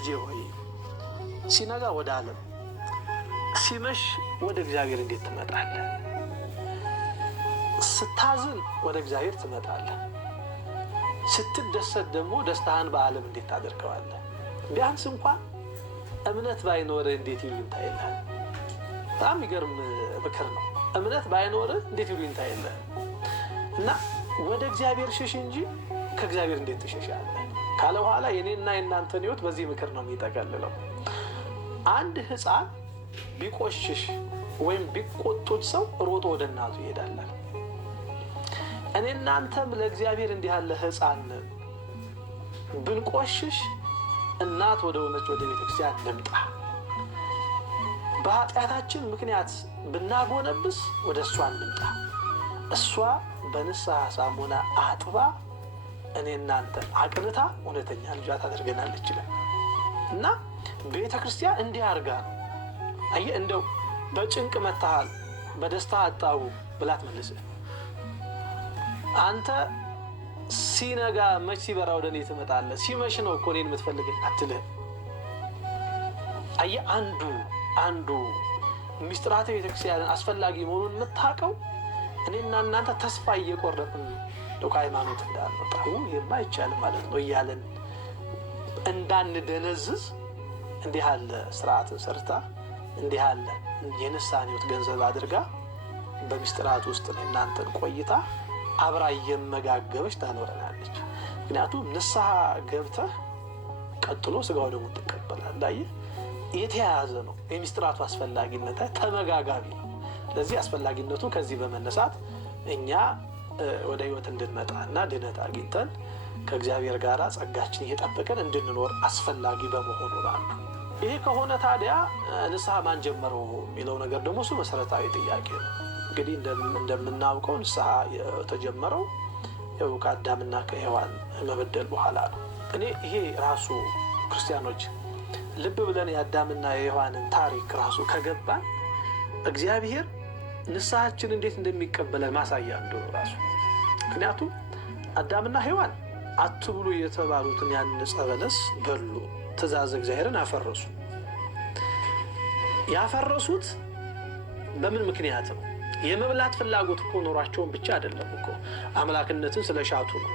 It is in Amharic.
ልጄ ሆይ ሲነጋ ወደ ዓለም ሲመሽ ወደ እግዚአብሔር እንዴት ትመጣለህ? ስታዝን ወደ እግዚአብሔር ትመጣለህ። ስትደሰት ደግሞ ደስታህን በዓለም እንዴት ታደርገዋለህ? ቢያንስ እንኳን እምነት ባይኖርህ እንዴት ይሉኝታ የለህም? በጣም የሚገርም ምክር ነው። እምነት ባይኖርህ እንዴት ይሉኝታ የለህም? እና ወደ እግዚአብሔር ሽሽ እንጂ ከእግዚአብሔር እንዴት ትሸሻለህ ካለ በኋላ የኔና የእናንተን ሕይወት በዚህ ምክር ነው የሚጠቀልለው። አንድ ሕፃን ቢቆሽሽ ወይም ቢቆጡት ሰው ሮጦ ወደ እናቱ ይሄዳል። እኔ እናንተም ለእግዚአብሔር እንዲህ ያለ ሕፃን ብንቆሽሽ እናት ወደ ሆነች ወደ ቤተክርስቲያን እንምጣ። በኃጢአታችን ምክንያት ብናጎነብስ ወደ እሷ እንምጣ። እሷ በንስሐ ሳሙና አጥባ እኔ እናንተ አቅንታ እውነተኛ ልጇ ታደርገናለች ይላል እና ቤተክርስቲያን እንዲህ አድርጋ ነው። አየህ እንደው በጭንቅ መታሃል በደስታ አጣው ብላት መልስህ። አንተ ሲነጋ መች ሲበራ ወደ እኔ ትመጣለህ? ሲመሽ ነው እኮ እኔን የምትፈልገኝ አትልህም። አየህ አንዱ ምስጢራተ ቤተክርስቲያንን አስፈላጊ መሆኑን የምታውቀው እኔና እናንተ ተስፋ እየቆረጥን ነው ከሃይማኖት እንዳንወጣ የማይቻል ማለት ነው እያለን እንዳንደነዝዝ እንዲህ ያለ ስርዓትን ሰርታ እንዲህ ያለ የንስሐን ሕይወት ገንዘብ አድርጋ በምስጢራት ውስጥ እናንተን ቆይታ አብራ እየመጋገበች ታኖረናለች። ምክንያቱም ንስሐ ገብተህ ቀጥሎ ስጋው ደግሞ ትቀበላለህ። አየህ የተያያዘ ነው። የምስጢራቱ አስፈላጊነት ተመጋጋቢ ነው። ለዚህ አስፈላጊነቱ ከዚህ በመነሳት እኛ ወደ ሕይወት እንድንመጣና ድነት አግኝተን ከእግዚአብሔር ጋር ጸጋችን እየጠበቀን እንድንኖር አስፈላጊ በመሆኑ ነው። ይሄ ከሆነ ታዲያ ንስሐ ማን ጀመረው የሚለው ነገር ደግሞ እሱ መሰረታዊ ጥያቄ ነው። እንግዲህ እንደምናውቀው ንስሐ የተጀመረው ያው ከአዳምና ከሔዋን መበደል በኋላ ነው። ይሄ ራሱ ክርስቲያኖች ልብ ብለን የአዳምና የሔዋንን ታሪክ ራሱ ከገባን እግዚአብሔር ንስሐችን እንዴት እንደሚቀበለን ማሳያ እንደሆነ ራሱ። ምክንያቱም አዳምና ሔዋን አትብሉ የተባሉትን ያን ዕፀ በለስ በሉ፣ ትእዛዝ እግዚአብሔርን አፈረሱ። ያፈረሱት በምን ምክንያት ነው? የመብላት ፍላጎት እኮ ኖሯቸውን ብቻ አይደለም እኮ አምላክነትን ስለሻቱ ነው።